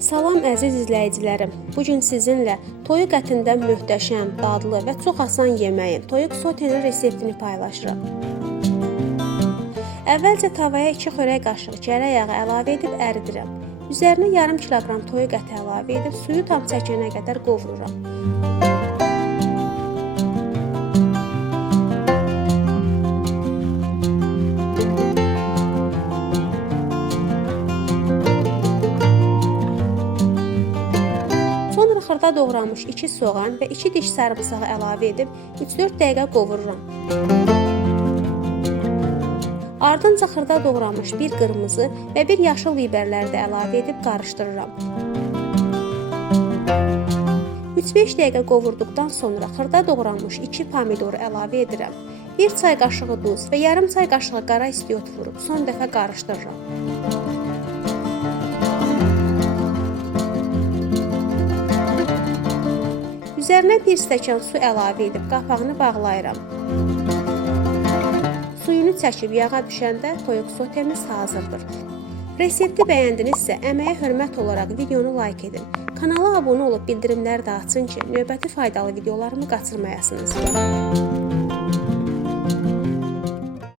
Salam əziz izləyicilərim. Bu gün sizinlə toyuq ətindən möhtəşəm, dadlı və çox asan yeməyin toyuq sotenin reseptini paylaşıram. Əvvəlcə tavaya 2 xörək qaşığı gərək yağı əlavə edib əridirəm. Üzərinə yarım kiloqram toyuq əti əlavə edib suyu tam çəkənə qədər qovururam. Xırda doğranmış 2 soğan və 2 diş sarımsağı əlavə edib 3-4 dəqiqə qovururam. Ardınca xırda doğranmış 1 qırmızı və 1 yaşıl biberləri də əlavə edib qarışdırıram. 3-5 dəqiqə qovurduqdan sonra xırda doğranmış 2 pomidoru əlavə edirəm. 1 çay qaşığı duz və yarım çay qaşığı qara istiot vurub son dəfə qarışdırıram. Üzərinə 1 stəkan su əlavə edib qapağını bağlayıram. Suyunu çəkib yağa düşəndə toyuq sotemiz hazırdır. Resepti bəyəndinizsə əməyə hörmət olaraq videonu like edin. Kanala abunə olub bildirimləri də açın ki, növbəti faydalı videolarımı qaçırmayasınız.